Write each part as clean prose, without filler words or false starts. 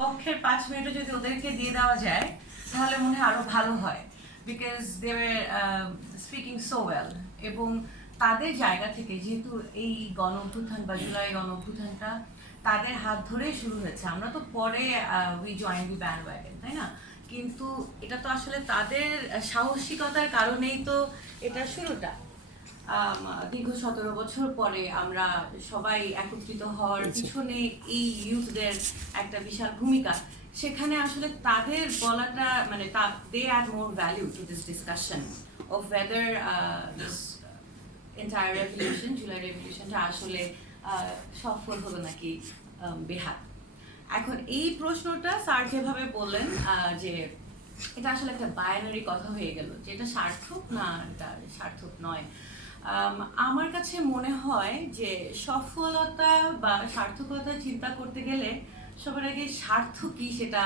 পক্ষের 5 মিনিটও যদি ওদেরকে দিয়ে দেওয়া যায় তাহলে মনে হয় আরো ভালো হয়, because they speaking so well. এবং তাদের জায়গা থেকে যেহেতু এই গণ অভ্যুত্থান বা জুলাই গণ অভ্যুত্থানটা তাদের হাত ধরেই শুরু হয়েছে, আমরা তো পরে we join the band wagon, তাই না? কিন্তু এটা তো আসলে তাদের সাহসিকতার কারণেই তো এটা শুরুটা। দীর্ঘ 17 বছর পরে আমরা সবাই একত্রিত হওয়ার পিছনে এই ইউথদের একটা বিশাল ভূমিকা। সেখানে আসলে তাদের বলাটা মানে they add more value to this discussion of whether this entire revolution, July রেভলিউশনটা আসলে সফল হলো নাকি বেহাত। এখন এই প্রশ্নটা স্যার যেভাবে বললেন যে এটা আসলে একটা বাইনারি কথা হয়ে গেল, যে এটা সার্থক না এটা সার্থক নয়। আমার কাছে মনে হয় যে সফলতা বা সার্থকতা চিন্তা করতে গেলে সবার আগে স্বার্থ কি সেটা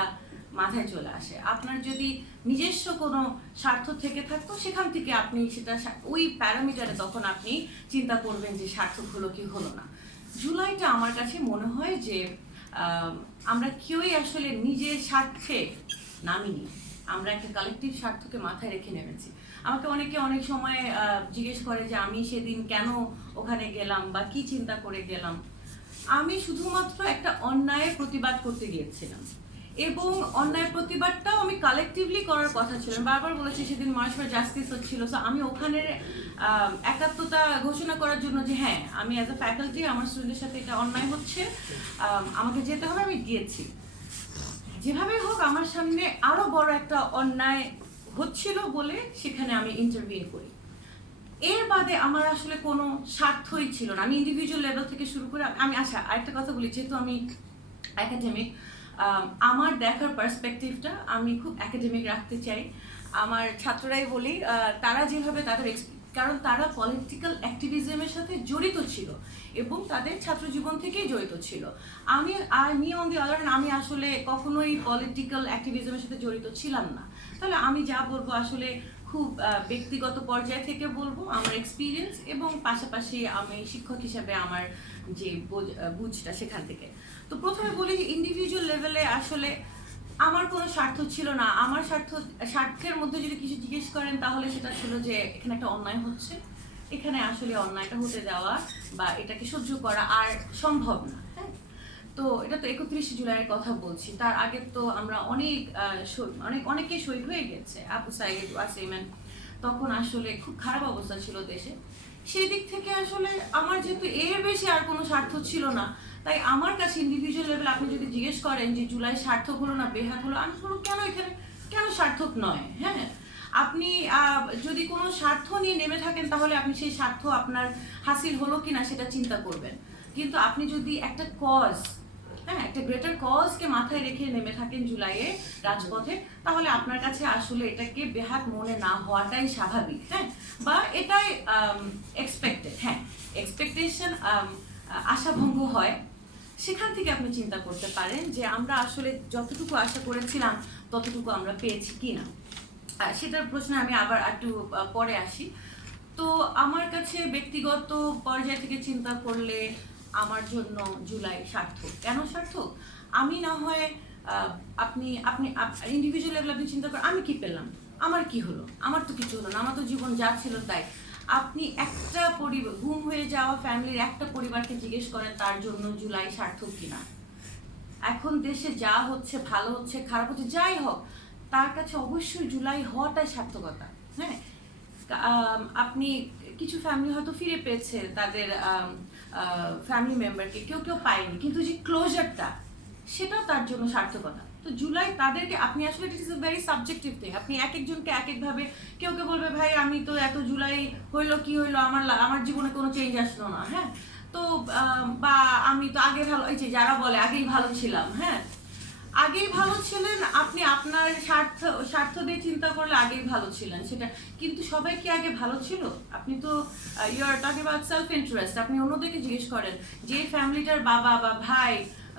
মাথায় চলে আসে। আপনার যদি নিজস্ব কোনো স্বার্থ থেকে থাকতো সেখান থেকে আপনি সেটা ওই প্যারামিটারে তখন আপনি চিন্তা করবেন যে সার্থক হলো কি হলো না। জুলাইটা আমার কাছে মনে হয় যে আমরা কেউই আসলে নিজের স্বার্থে নামিনি, আমরা একটা কালেকটিভ স্বার্থকে মাথায় রেখে নেমেছি। আমাকে অনেকে অনেক সময় জিজ্ঞেস করে যে আমি সেদিন কেন ওখানে গেলাম বা কি চিন্তা করে গেলাম। আমি শুধুমাত্র একটা অন্যায়ের প্রতিবাদ করতে গিয়েছিলাম, এবং অন্যায় প্রতিবাদটাও আমি কালেকটিভলি করার কথা ছিল। বারবার বলেছি সেদিন মার্চ ফর জাস্টিস হচ্ছিল, সো আমি ওখানে একাত্মতা ঘোষণা করার জন্য যে হ্যাঁ আমি অ্যাজ এ ফ্যাকাল্টি আমার স্টুডেন্টের সাথে এটা অন্যায় হচ্ছে, আমাকে যেতে হবে, আমি গিয়েছি। যেভাবে হোক আমার সামনে আরো বড় একটা অন্যায় হচ্ছিল বলে সেখানে আমি ইন্টারভিউ করি। এর বাদে আমার আসলে কোনো স্বার্থই ছিল না। আমি ইন্ডিভিজুয়াল লেভেল থেকে শুরু করে আমি আচ্ছা আরেকটা কথা বলি, যেহেতু আমি একাডেমিক, আমার দেখার পার্সপেক্টিভটা আমি খুব একাডেমিক রাখতে চাই। আমার ছাত্ররাই বলি তারা যেভাবে তাদের কারণ তারা পলিটিক্যাল অ্যাক্টিভিজমের সাথে জড়িত ছিল এবং তাদের ছাত্র জীবন থেকেই জড়িত ছিল। আমি অন দি আদার হ্যান্ড আমি আসলে কখনোই পলিটিক্যাল অ্যাক্টিভিজমের সাথে জড়িত ছিলাম না। তাহলে আমি যা বলবো আসলে খুব ব্যক্তিগত পর্যায় থেকে বলবো, আমার এক্সপিরিয়েন্স এবং পাশাপাশি আমি শিক্ষক হিসেবে আমার যে বুঝটা সেখান থেকে। তো প্রথমে বলি যে ইন্ডিভিজুয়াল লেভেলে আসলে আমার কোনো স্বার্থ ছিল না। আমার স্বার্থের মধ্যে যদি কিছু জিজ্ঞেস করেন তাহলে সেটা ছিল যে এখানে একটা অন্যায় হচ্ছে, এখানে আসলে অন্যায়টা হতে দেওয়া বা এটাকে সহ্য করা আর সম্ভব না। হ্যাঁ, তো এটা তো 31 জুলাইয়ের কথা বলছি, তার আগে তো আমরা অনেকেই শহীদ হয়ে গেছে, আবু সাইদ, ওয়াসিমেন, তখন আসলে খুব খারাপ অবস্থা ছিল দেশে। সেই দিক থেকে আসলে আমার যেহেতু এর বেশি আর কোনো স্বার্থ ছিল না, তাই আমার কাছে ইন্ডিভিজুয়াল লেভেল আপনি যদি জিজ্ঞেস করেন যে জুলাই সার্থক হলো না বেহাত হলো, আমি বলবো কেন এখানে কেন সার্থক নয়। হ্যাঁ, আপনি যদি কোনো স্বার্থ নিয়ে নেমে থাকেন তাহলে আপনি সেই স্বার্থ আপনার হাসিল হলো কিনা সেটা চিন্তা করবেন। কিন্তু আপনি যদি একটা কজ, হ্যাঁ একটা গ্রেটার কজকে মাথায় রেখে নেমে থাকেন জুলাইয়ে রাজপথে, তাহলে আপনার কাছে আসলে এটাকে বেহাত মনে না হওয়াটাই স্বাভাবিক। হ্যাঁ, বা এটাই এক্সপেক্টেড। হ্যাঁ, এক্সপেকটেশন আশাভঙ্গ হয়, সেখান থেকে আপনি চিন্তা করতে পারেন যে আমরা আসলে যতটুকু আশা করেছিলাম ততটুকু আমরা পেয়েছি কিনা। সেটার প্রশ্নে আমি আবার একটু পরে আসি। তো আমার কাছে ব্যক্তিগত পর্যায় থেকে চিন্তা করলে আমার জন্য জুলাই সার্থক। কেন সার্থক? আমি না হয় আপনি আপনি ইন্ডিভিজুয়াল লেভেলে আপনি চিন্তা করেন আমি কি পেলাম, আমার কি হলো, আমার তো কিছু হলো না, আমার তো জীবন যা ছিল তাই। আপনি একটা পরিবার গুম হয়ে যাওয়া ফ্যামিলির একটা পরিবারকে জিজ্ঞেস করেন তার জন্য জুলাই সার্থক কিনা। এখন দেশে যা হচ্ছে, ভালো হচ্ছে খারাপ হচ্ছে যাই হোক, তার কাছে অবশ্যই জুলাই হওয়াটাই সার্থকতা। হ্যাঁ, আপনি কিছু ফ্যামিলি হয়তো ফিরে পেয়েছে তাদের ফ্যামিলি মেম্বারকে, কেউ কেউ পায়নি, কিন্তু যে ক্লোজারটা সেটাও তার জন্য সার্থকতা। তো জুলাই তাদেরকে আপনি আসলে it is a very subjective thing. আপনি এক একজনকে এক একভাবে, কেউ কেউ বলবে ভাই আমি তো এত জুলাই হইলো কি হইলো, আমার জীবনে কোনো চেঞ্জ আসলো না। হ্যাঁ, তো বা আমি তো আগে ভালো, এই যে যারা বলে আগেই ভালো ছিলাম, হ্যাঁ আগেই ভালো ছিলেন আপনি, আপনার স্বার্থ দিয়ে চিন্তা করলে আগেই ভালো ছিলেন সেটা, কিন্তু সবাই কি আগে ভালো ছিল? আপনি তো you are talking about self interest. আপনি অন্যদেরকে জিজ্ঞেস করেন যে ফ্যামিলিটার বাবা বা ভাই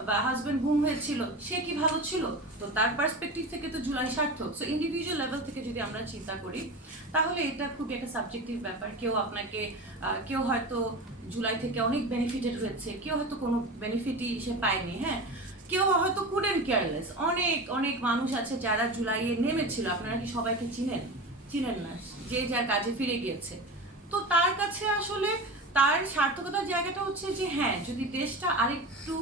বা হাজবেন্ড গুম হয়েছিল সে কি ভালো ছিল? তো তার পার্সপেক্টিভ থেকে তো জুলাই সার্থক। সো ইন্ডিভিজুয়াল লেভেল থেকে যদি আমরা চিন্তা করি তাহলে এটা খুবই একটা সাবজেক্টিভ ব্যাপার। কেউ হয়তো জুলাই থেকে অনেক বেনিফিটেড হয়েছে, কেউ হয়তো কোনো বেনিফিটই সে পায়নি। হ্যাঁ, কেউ হয়তো কুডেন্ট কেয়ারলেস, অনেক অনেক মানুষ আছে যারা জুলাইয়ে নেমেছিল, আপনারা কি সবাইকে চিনেন না, যে যার কাজে ফিরে গিয়েছে। তো তার কাছে আসলে তার সার্থকতার জায়গাটা হচ্ছে যে হ্যাঁ, যদি দেশটা আরেকটু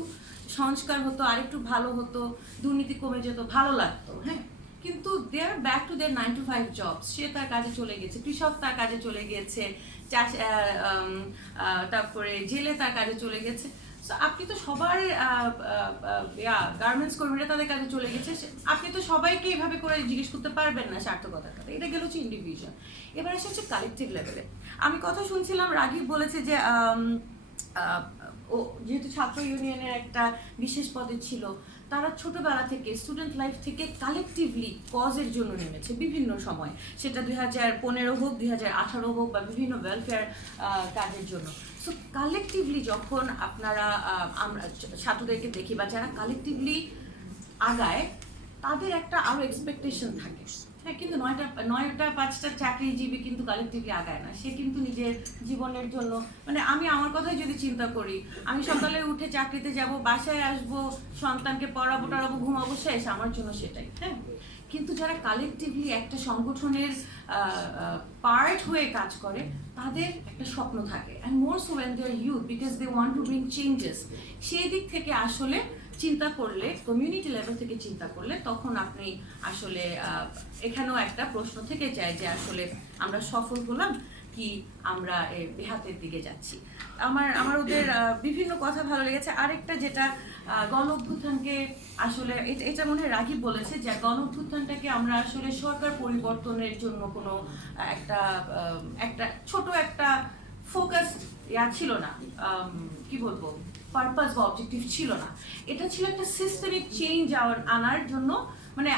সংস্কার হতো, আরেকটু ভালো হতো, দুর্নীতি কমে যেত, ভালো লাগতো, হ্যাঁ। কিন্তু they are back to their 9 to 5 jobs. সে তার কাজে চলে গেছে, কৃষক তার কাজে চলে গেছে, তারপরে জেলে তার কাজে চলে গেছে। সো আপনি তো সবার গার্মেন্টস কর্মীরা তাদের কাজে চলে গেছে, আপনি তো সবাইকে এভাবে করে জিজ্ঞেস করতে পারবেন না সার্থকতার কথা। এটা গেল হচ্ছে ইন্ডিভিজুয়াল। এবার এসে হচ্ছে কালেকটিভ লেভেলে। আমি কথা শুনছিলাম, রাগিব বলেছে যে ও যেহেতু ছাত্র ইউনিয়নের একটা বিশেষ পদে ছিল, তারা ছোটবেলা থেকে স্টুডেন্ট লাইফ থেকে কালেকটিভলি কজের জন্য নেমেছে বিভিন্ন সময়, সেটা 2015 হোক, 2018 হোক, বা বিভিন্ন ওয়েলফেয়ার কাজের জন্য। সো কালেকটিভলি যখন আপনারা আমরা ছাত্রদেরকে দেখি বা যারা কালেকটিভলি আগায়, তাদের একটা আরও এক্সপেকটেশন থাকে। হ্যাঁ, কিন্তু নয়টা 5টা চাকরিজীবী কিন্তু কালেকটিভলি আগায় না। সে কিন্তু নিজের জীবনের জন্য, মানে আমি আমার কথাই যদি চিন্তা করি, আমি সকালে উঠে চাকরিতে যাব, বাসায় আসবো, সন্তানকে পড়াবো টড়াবো, ঘুমাবো, শেষ, আমার জন্য সেটাই, হ্যাঁ। কিন্তু যারা কালেকটিভলি একটা সংগঠনের পার্ট হয়ে কাজ করে, তাদের একটা স্বপ্ন থাকে, and more so when they are youth, because they want to bring changes. সেই দিক থেকে আসলে চিন্তা করলে, কমিউনিটি লেভেল থেকে চিন্তা করলে, তখন আপনি আসলে এখানেও একটা প্রশ্ন থেকে যায় যে আসলে আমরা সফল হলাম কি আমরা বেহাতের দিকে যাচ্ছি। আমার ওদের বিভিন্ন কথা ভালো লেগেছে। আরেকটা যেটা গণ অভ্যুত্থানকে আসলে এটা মনে হয় রাগিব বলেছে যে গণ অভ্যুত্থানটাকে আমরা আসলে সরকার পরিবর্তনের জন্য কোনো একটা ছোট একটা ফোকাস ছিল না, কি বলবো, পারপাস বা অবজেক্টিভ ছিল না। এটা ছিল একটা সিস্টেমিক চেঞ্জ আনার জন্য। মানে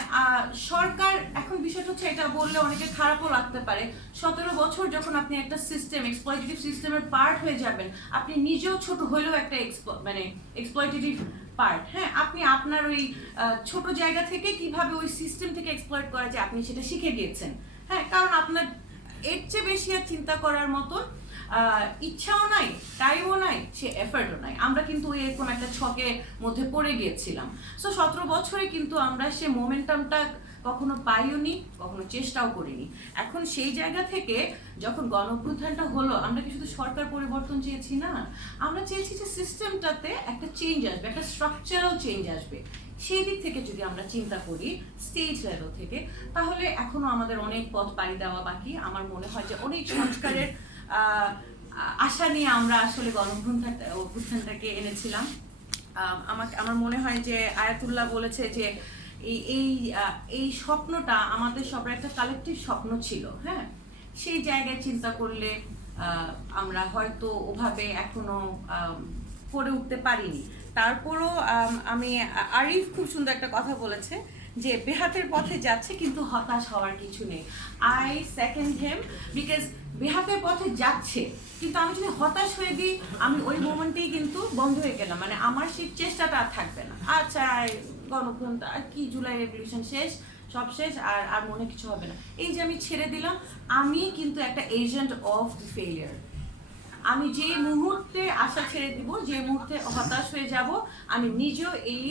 সরকার, এখন বিষয়টা হচ্ছে, এটা বললে অনেকে খারাপও লাগতে পারে, 17 বছর যখন আপনি একটা সিস্টেম, এক্সপ্লয়টেটিভ সিস্টেমের পার্ট হয়ে যাবেন, আপনি নিজেও ছোট হলেও একটা মানে এক্সপ্লয়টেটিভ পার্ট, হ্যাঁ। আপনি আপনার ওই ছোট জায়গা থেকে কিভাবে ওই সিস্টেম থেকে এক্সপ্লয়েট করা যায় আপনি সেটা শিখে গিয়েছেন, হ্যাঁ। কারণ আপনার এর চেয়ে বেশি আর চিন্তা করার মতন ইচ্ছাও নাই, টাইমও নাই, সে এফার্টও নাই। আমরা কিন্তু এরকম একটা ছকের মধ্যে পড়ে গিয়েছিলাম। সো 17 বছরে কিন্তু আমরা সে মোমেন্টামটা কখনো পাইও নি, কখনো চেষ্টাও করিনি। এখন সেই জায়গা থেকে যখন গণ অভ্যুত্থানটা হলো, আমরা কি শুধু সরকার পরিবর্তন চেয়েছি না, আমরা চেয়েছি যে সিস্টেমটাতে একটা চেঞ্জ আসবে, একটা স্ট্রাকচারাল চেঞ্জ আসবে। সেই দিক থেকে যদি আমরা চিন্তা করি স্টেজ লেভেল থেকে, তাহলে এখনো আমাদের অনেক পথ পাড়ি দেওয়া বাকি। আমার মনে হয় যে অনেক সংস্কারের আশা নিয়ে আমরা আসলে গণ অভ্যুত্থানটাকে এনেছিলাম। আমার মনে হয় যে আয়াতুল্লাহ বলেছে যে এই স্বপ্নটা আমাদের সবার একটা কালেকটিভ স্বপ্ন ছিল, হ্যাঁ। সেই জায়গায় চিন্তা করলে আমরা হয়তো ওভাবে এখনো করে উঠতে পারিনি। তারপরও আমি আরিফ খুব সুন্দর একটা কথা বলেছে যে বেহাতের পথে যাচ্ছে কিন্তু হতাশ হওয়ার কিছু নেই। আই সেকেন্ড হেম, বিকজ বেহাতের পথে যাচ্ছে, কিন্তু আমি যদি হতাশ হয়ে দিই, আমি ওই মোমেন্টেই কিন্তু বন্ধ হয়ে গেলাম, মানে আমার সেই চেষ্টাটা আর থাকবে না। আচ্ছা, গণতন্ত্র আর কি, জুলাই রেভলিউশন শেষ, সব শেষ, আর মনে কিছু হবে না, এই যে আমি ছেড়ে দিলাম, আমি কিন্তু একটা এজেন্ট অফ দ্য ফেলিয়ার। আমি যে মুহূর্তে আশা ছেড়ে দিব, যে মুহূর্তে হতাশ হয়ে যাব, আমি নিজেও এই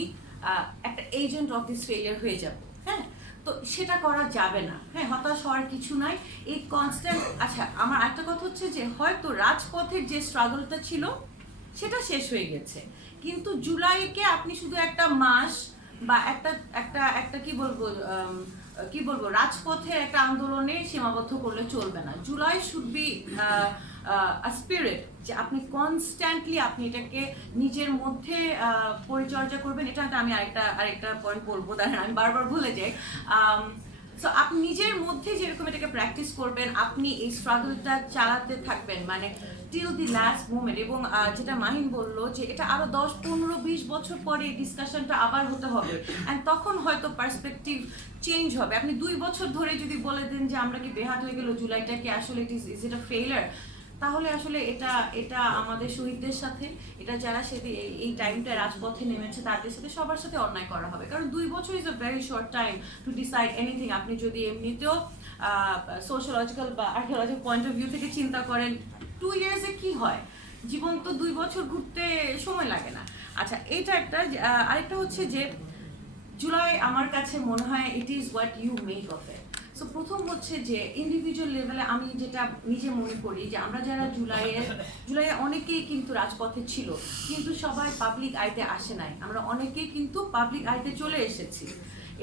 একটা এজেন্ট অফ দিস ফেলিয়ার হয়ে যাব, হ্যাঁ। তো সেটা করা যাবে না, হ্যাঁ। হতাশ হওয়ার কিছু নাই, এই কনস্ট্যান্ট। আচ্ছা, আমার একটা কথা হচ্ছে যে হয়তো রাজপথের যে স্ট্রাগলটা ছিল সেটা শেষ হয়ে গেছে, কিন্তু জুলাইকে আপনি শুধু একটা মাস বা একটা একটা একটা কি বলবো রাজপথের একটা আন্দোলনে সীমাবদ্ধ করলে চলবে না। জুলাই শুড বি স্পিরিট, যে আপনি কনস্ট্যান্টলি আপনি এটাকে নিজের মধ্যে পরিচর্যা করবেন। এটা আমি আরেকটা পয়েন্ট বলবো, দাঁড়ান আমি বারবার ভুলে যাই। সো আপনি নিজের মধ্যে যেরকম এটাকে প্র্যাকটিস করবেন, আপনি এই স্ট্রাগলটা চালাতে থাকবেন, মানে টিল দি লাস্ট মোমেন্ট। এবং যেটা মাহিন বললো যে এটা আরো 10, 15, 20 বছর পরে এই ডিসকাশনটা আবার হতে হবে, অ্যান্ড তখন হয়তো পার্সপেক্টিভ চেঞ্জ হবে। আপনি 2 বছর ধরে যদি বলে দেন যে আমরা কি বেহাত হয়ে গেল, জুলাইটা কি আসলে ইজ ইট আ ফেইলার, তাহলে আসলে এটা আমাদের শহীদদের সাথে, এটা যারা সেটি এই টাইমটা রাজপথে নেমেছে তাদের সাথে, সবার সাথে অন্যায় করা হবে। কারণ 2 বছর is a very short time to decide anything. আপনি যদি এমনিতেও সোশ্যালজিক্যাল বা আর্কিওলজিক্যাল পয়েন্ট অফ ভিউ থেকে চিন্তা করেন, 2 ইয়ার্সে কি হয়, জীবন তো 2 বছর ঘুরতে সময় লাগে না। আচ্ছা এইটা একটা আরেকটা হচ্ছে যে জুলাই আমার কাছে মনে হয় it is what you make of it. So প্রথম হচ্ছে যে ইন্ডিভিজুয়াল লেভেলে আমি যেটা নিজে মনে করি যে আমরা যারা জুলাইয়ে অনেকেই কিন্তু রাজপথে ছিল, কিন্তু সবাই পাবলিক আইতে আসে নাই, আমরা অনেকেই কিন্তু পাবলিক আইতে চলে এসেছি।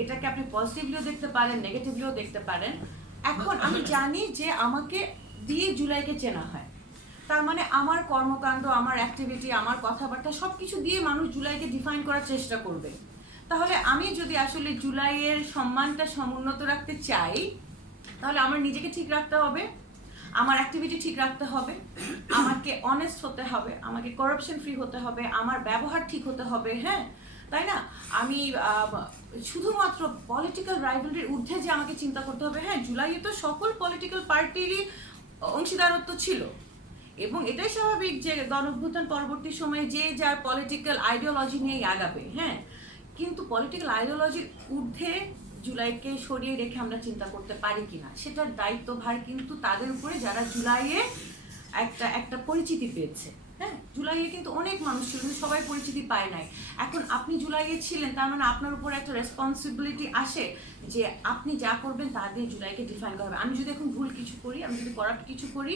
এটাকে আপনি পজিটিভলিও দেখতে পারেন, নেগেটিভলিও দেখতে পারেন। এখন আমি জানি যে আমাকে দিয়ে জুলাইকে চেনা হয়, তার মানে আমার কর্মকাণ্ড, আমার অ্যাক্টিভিটি, আমার কথাবার্তা সব কিছু দিয়ে মানুষ জুলাইকে ডিফাইন করার চেষ্টা করবে। তাহলে আমি যদি আসলে জুলাইয়ের সম্মানটা সমুন্নত রাখতে চাই, তাহলে আমার নিজেকে ঠিক রাখতে হবে, আমার অ্যাক্টিভিটি ঠিক রাখতে হবে, আমাকে অনেস্ট হতে হবে, আমাকে করাপশন ফ্রি হতে হবে, আমার ব্যবহার ঠিক হতে হবে, হ্যাঁ তাই না? আমি শুধুমাত্র পলিটিক্যাল রাইভালরির ঊর্ধ্বে যে আমাকে চিন্তা করতে হবে, হ্যাঁ জুলাইয়ে তো সকল পলিটিক্যাল পার্টিরই অংশীদারত্ব ছিল, এবং এটাই স্বাভাবিক যে গণঅভ্যুত্থান পরবর্তী সময়ে যে যার পলিটিক্যাল আইডিওলজি নিয়েই আগাবে, হ্যাঁ, কিন্তু পলিটিক্যাল আইডিওলজির ঊর্ধ্বে জুলাইকে সরিয়ে রেখে আমরা চিন্তা করতে পারি কিনা সেটার দায়িত্বভার কিন্তু তাদের উপরে যারা জুলাইয়ে একটা পরিচিতি পেয়েছে। হ্যাঁ, জুলাইয়ে কিন্তু অনেক মানুষ ছিল, কিন্তু সবাই পরিচিতি পায় নাই। এখন আপনি জুলাইয়ে ছিলেন, তার মানে আপনার উপর একটা রেসপন্সিবিলিটি আসে যে আপনি যা করবেন তা দিয়ে জুলাইকে ডিফাইন করা হবে। আমি যদি এখন ভুল কিছু করি, আমি যদি করাপ্ট কিছু করি,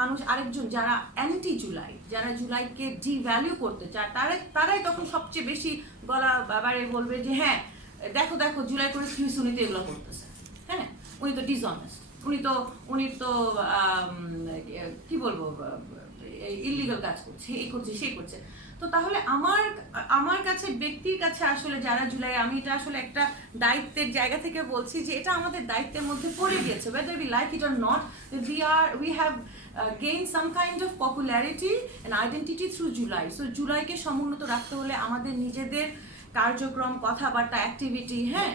মানুষ আরেকজন যারা অ্যান্টি জুলাই, যারা জুলাইকে ডিভ্যালিউ করতে চায়, তারাই তখন সবচেয়ে বেশি গলা বাড়িয়ে বলবে যে হ্যাঁ দেখো দেখো জুলাই করে কি উনি তো এগুলো করতেছে, হ্যাঁ উনি তো ডিসঅনেস্ট, উনি তো কি বলবো ইলিগাল কাজ করছে, এই করছে সেই করছে। তো তাহলে আমার কাছে ব্যক্তির কাছে আসলে যারা জুলাই, আমি এটা আসলে একটা দায়িত্বের জায়গা থেকে বলছি যে এটা আমাদের দায়িত্বের মধ্যে পড়ে গিয়েছে, whether we like it or not, we have gained some kind of popularity and identity through July. So জুলাইকে সমুন্নত রাখতে হলে আমাদের নিজেদের কার্যক্রম, কথাবার্তা, অ্যাক্টিভিটি, হ্যাঁ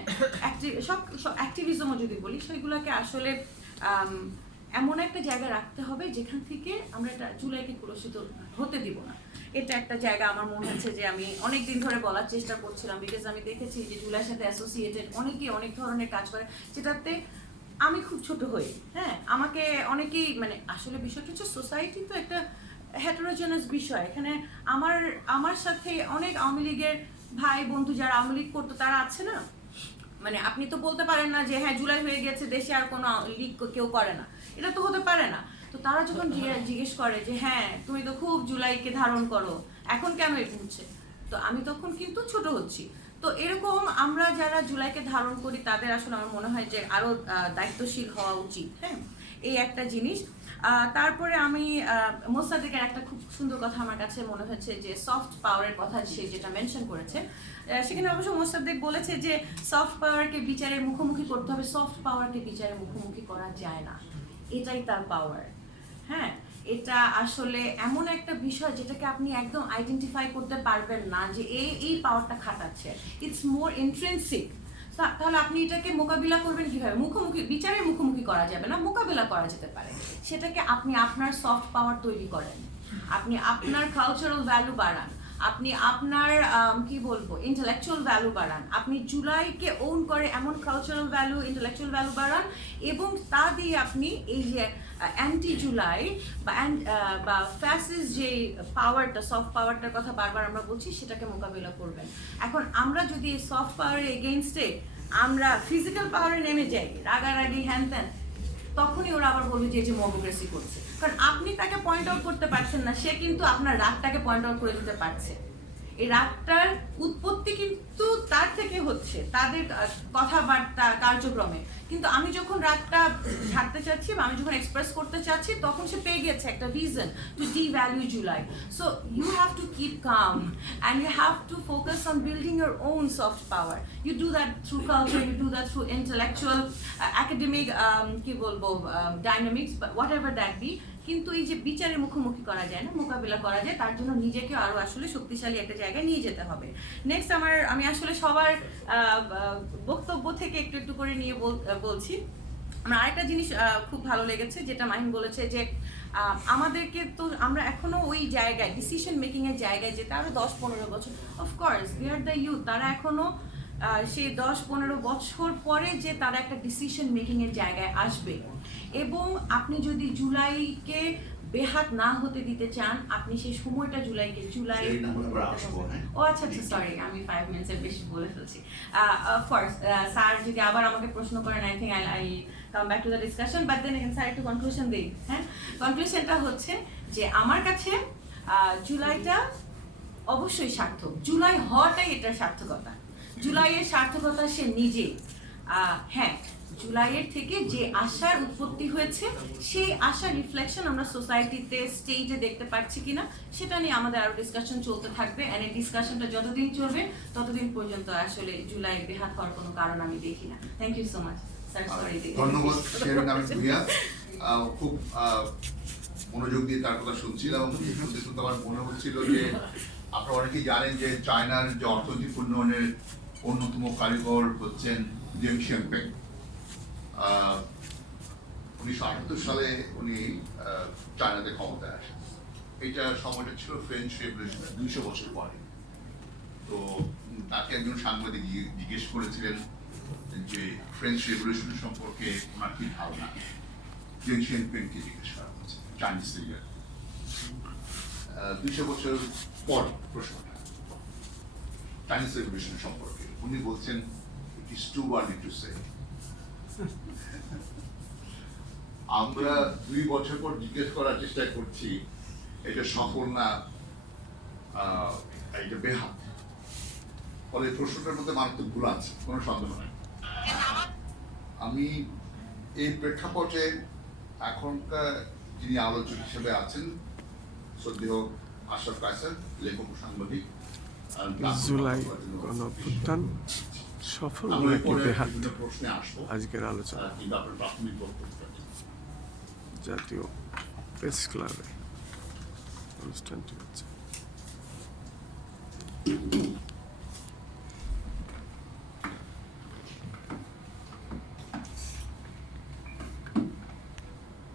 সব অ্যাক্টিভিজমও যদি বলি, সেগুলোকে আসলে এমন একটা জায়গা রাখতে হবে যেখান থেকে আমরা এটা জুলাইকে কুলসিত হতে দিব না। এটা একটা জায়গা আমার মনে হচ্ছে যে আমি অনেক দিন ধরে বলার চেষ্টা করছিলাম, বিকজ আমি দেখেছি যে জুলাইয়ের সাথে অ্যাসোসিয়েটেড অনেকেই অনেক ধরনের কাজ করে, যেটাতে আমি খুব ছোট হই। হ্যাঁ, আমাকে অনেকেই মানে আসলে বিষয়টা হচ্ছে সোসাইটি তো একটা হেটারোজেনাস বিষয়। এখানে আমার সাথে অনেক আওয়ামী লীগের ভাই বন্ধু যারা আওয়ামী লীগ করতো তারা আছে না, মানে আপনি তো বলতে পারেন না যে হ্যাঁ জুলাই হয়ে গেছে দেশে আর কোনো লীগ কেউ করে না, এটা তো হতে পারে না। তো তারা যখন জিজ্ঞেস করে যে হ্যাঁ তুমি তো খুব জুলাইকে ধারণ করো, এখন কেন এটা হচ্ছে, তো আমি তখন কিন্তু ছোট হচ্ছি। তো এরকম আমরা যারা জুলাইকে ধারণ করি তাদের আসলে আমার মনে হয় যে আরো দায়িত্বশীল হওয়া উচিত। হ্যাঁ, এই একটা জিনিস। তারপরে আমি মোসাদ্দেকের একটা খুব সুন্দর কথা আমার কাছে মনে হচ্ছে যে সফট পাওয়ারের কথা সে যেটা মেনশন করেছে, সেখানে অবশ্য মোসাদ্দেক বলেছে যে সফট পাওয়ারকে বিচারের মুখোমুখি করতে হবে, সফট পাওয়ারকে বিচারের মুখোমুখি করা যায় না, এটাই তার পাওয়ার। হ্যাঁ, এটা আসলে এমন একটা বিষয় যেটাকে আপনি একদম আইডেন্টিফাই করতে পারবেন না যে এই পাওয়ারটা খাটাচ্ছে, ইটস মোর ইন্ট্রিনসিক। তাহলে আপনি এটাকে মোকাবিলা করবেন কিভাবে? বিচারের মুখোমুখি করা যাবে না, মোকাবিলা করা যেতে পারে। সেটাকে আপনি আপনার সফট পাওয়ার তৈরি করেন, আপনি আপনার কালচারাল ভ্যালু বাড়ান, আপনি আপনার কি বলবো ইন্টেলেকচুয়াল ভ্যালু বাড়ান, আপনি জুলাইকে ওন করে এমন কালচারাল ভ্যালু, ইন্টেলেকচুয়াল ভ্যালু বাড়ান, এবং তা দিয়ে আপনি এই যে অ্যান্টি জুলাই বা ফ্যাসিস্ট যে পাওয়ারটা, সফট পাওয়ারটার কথা বারবার আমরা বলছি, সেটাকে মোকাবিলা করবেন। এখন আমরা যদি এই সফট পাওয়ারের এগেইনস্টে আমরা ফিজিক্যাল পাওয়ারে নেমে যাই, রাগারাগি হ্যান ত্যান, তখনই ওরা আবার বলবে যে মবক্রেসি করছে, কারণ আপনি তাকে পয়েন্ট আউট করতে পারছেন না, সে কিন্তু আপনার রাগটাকে পয়েন্ট আউট করে দিতে পারছে। এই রাগটার উৎপত্তি কিন্তু তার থেকে হচ্ছে, তাদের কথাবার্তা, কার্যক্রমে। কিন্তু আমি যখন রাগটা ঝাড়তে চাচ্ছি বা আমি যখন এক্সপ্রেস করতে চাচ্ছি, তখন সে পেয়ে গেছে একটা reason to devalue July. So you have to keep calm and you have to focus on building your own soft power. You do that through culture, you do that through intellectual, academic কি বলবো dynamics, whatever that be. কিন্তু এই যে বিচারের মুখোমুখি করা যায় না, মোকাবিলা করা যায়, তার জন্য নিজেকে আরো আসলে শক্তিশালী একটা জায়গায় নিয়ে যেতে হবে। নেক্সট আমি আসলে সবার বক্তব্য থেকে একটু করে নিয়ে বলছি। আমার আরেকটা জিনিস খুব ভালো লেগেছে যেটা মাহিন বলেছে যে আমাদেরকে তো আমরা এখনো ওই জায়গায় ডিসিশন মেকিং এর জায়গায় যেতে আরো 10-15 বছর, of course we are the youth, তারা এখনো সেই 10-15 বছর পরে যে তারা একটা ডিসিশন মেকিং এর জায়গায় আসবে। এবং আপনি যদি জুলাইকে বেহাত না হতে দিতে চান, আপনি সেই সময়টা জুলাই ও আচ্ছা আচ্ছা সরি, আমি 5 মিনিটসের বেশি বলে ফেলছি। অফকোর্স স্যার যদি আবার আমাকে প্রশ্ন করেন, I think I come back to the discussion, but then এখানে স্যার একটু কনক্লুশন দিই। হ্যাঁ, কনক্লুশনটা হচ্ছে যে আমার কাছে জুলাইটা অবশ্যই সার্থক। জুলাই হওয়াটাই এটার সার্থকতা। জুলাইয়ের সার্থকতা সে নিজে। হ্যাঁ, জুলাইয়ের থেকে যে আশার উৎপত্তি হয়েছে সেই আশার রিফ্লেকশন আমরা সোসাইটিতে স্টেজে দেখতে পাচ্ছি কিনা সেটা নিয়ে আমাদের আরো ডিসকাশন চলতে থাকবে। এন্ড এই ডিসকাশনটা যতদিন চলবে ততদিন পর্যন্ত আসলে জুলাই বেহাত হওয়ার কোনো কারণ আমি দেখি না। Thank you so much sir. Sorry, ধন্যবাদ শেরিন আহমেদ ভূঁইয়া। খুব মনোযোগ দিয়ে তার কথা শুনছিলাম এবং শুনতে শুনতে আমার মনে হচ্ছিল যে আপনারা অনেকেই জানেন যে চায়নার যে অর্থনৈতিক উন্নয়নের অন্যতম কারিগর হচ্ছেন জেং শিয়াওপিং। 1978 সালে উনি চায়নাতে ক্ষমতায় আসেন। এটা সময়টা ছিল ফ্রেঞ্চ রেভলিউশনের 200 বছর পরে। তো তাকে একজন সাংবাদিক জিজ্ঞেস করেছিলেন যে ফ্রেঞ্চ রেভলিউশন সম্পর্কে ওনার কি ধারণা। জেং শিয়াওপিংকে জিজ্ঞেস করা হচ্ছে, চাইনিজ লিডার। 200 বছর পর প্রশ্নটা চাইনিজ রেভলিউশন সম্পর্কে উনি বলছেন, it is too early to say. আমরা 2 বছর পর জিজ্ঞেস করার চেষ্টা করছি এটা সফল না এটা বেহাত। ফলে প্রশ্নটার মধ্যে মারাত্মক ভুল আছে, কোনো সন্দেহ নেই। আমি এই প্রেক্ষাপটে এখনকার যিনি আলোচক হিসেবে আছেন শ্রদ্ধেয় আশরাফ কায়সার, লেখক ও সাংবাদিক, জুলাই গণঅভ্যুত্থান সফল নাকি বেহাত, আজকের আলোচনা জাতীয় প্রেস ক্লাবে অনুষ্ঠানটি হচ্ছে।